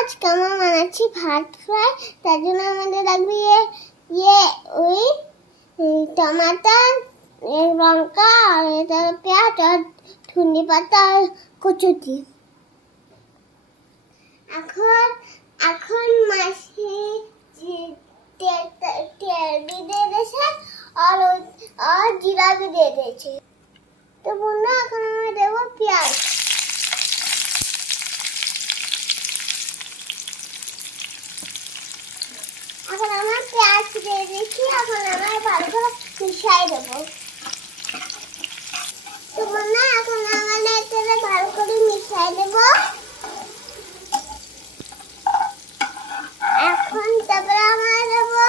আজকে আমরা বানাচ্ছি ভাত ফ্রাই। তার জন্য আমাদের লাগবে ইয়ে ওই টমাটার, লঙ্কা, আর এটা পেঁয়াজ, আর ধনে পাতা, আর কচুরি। এখন এখন মাছে তেল দিয়ে দিয়েছে আর জিরা দিয়ে দিয়েছে। তো বন্ধুরা এখন আমরা দেবো পেঁয়াজ। এখন আমার পেঁয়াজ দিয়ে দিচ্ছি। এখন আমরা ভালো করে মিশিয়ে দেবো। তো বন্ধুরা এখন আমরা এটাকে ভালো করে মিশিয়ে দেবো। এখন তারপরে আমরা দেবো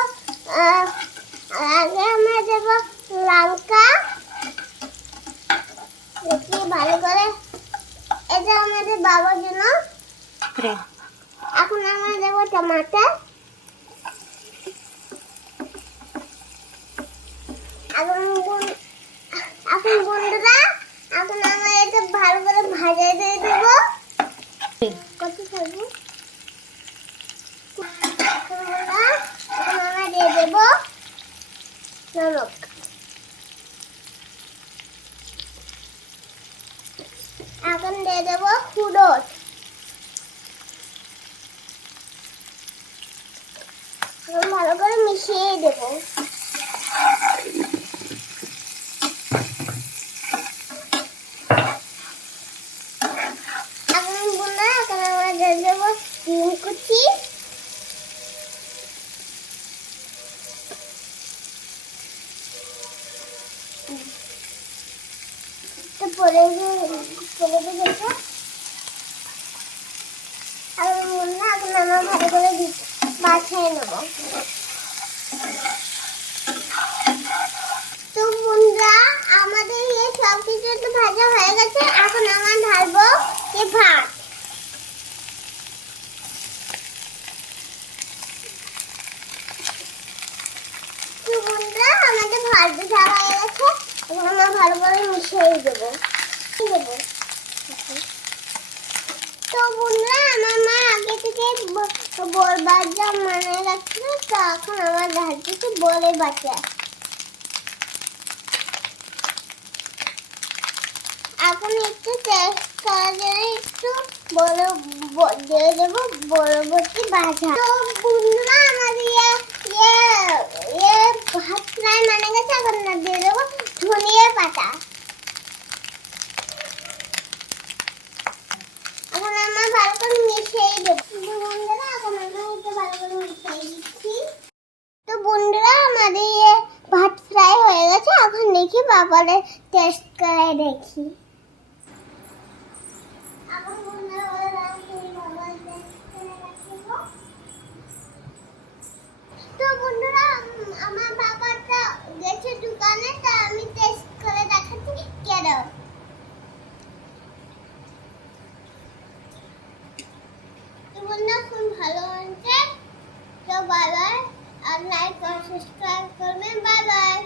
আগে আমরা দেবো লঙ্কা। দেখি ভালো করে, এটা আমাদের বাবার জন্য। এখন আমরা দেবো টমাটো। এখন বন্ধুরা এখন আমরা এটা ভালো করে ভাজা দিয়ে দেবো। কত থাকবো এখন আমরা দিয়ে দেবো নমক। এখন দিয়ে দেবো হলুদ। এখন ভালো করে মিশিয়ে দেবো। এখন বন্ধুরা এখন আমরা দিয়ে দেবো ডিম কুচি। পরে দিয়েছে। এখন বন্ধুরা এখন আমরা ভালো করে বাছিয়ে নেবো। তো বন্ধুরা আমাদের এই সব কিছু তো ভাজা হয়ে গেছে। এখন আমরা ঢালবো এই ভাত। তো বন্ধুরা আমাদের ভাত ভাজা হয়ে গেছে। এখন আমরা ভালো করে মিশিয়ে দেবো। তো বন্ধুরা আমার মা আগে থেকে বল বাজা মানে রাখছিল। তো এখন আমার ঢালতেছে বলে বাচ্চা। এখন একটু টেস্ট করার জন্য একটু বড় দিয়ে দেবো বরবটি ভাজা। তো বন্ধুরা আমাদের ভাত প্রায় মানে গেছে। এখন দিয়ে দেবো ধনিয়া পাতা। এখন আমরা ভালো করে মিশিয়ে দেবো। বন্ধুরা এখন আমরা একটু ভালো করে মিশিয়ে দিচ্ছি। তো বন্ধুরা আমাদের ভাত ফ্রাই হয়ে গেছে। এখন দেখি বাবারে টেস্ট করে দেখি। তো বন্ধুরা আমার বাবাটা গেছে দোকানে। তা আমি টেস্ট করে দেখাচ্ছি কেমন। তো বন্ধুরা খুব ভালো হয়েছে। তো বাই বাই, আর লাইক আর সাবস্ক্রাইব করবেন। Bye bye.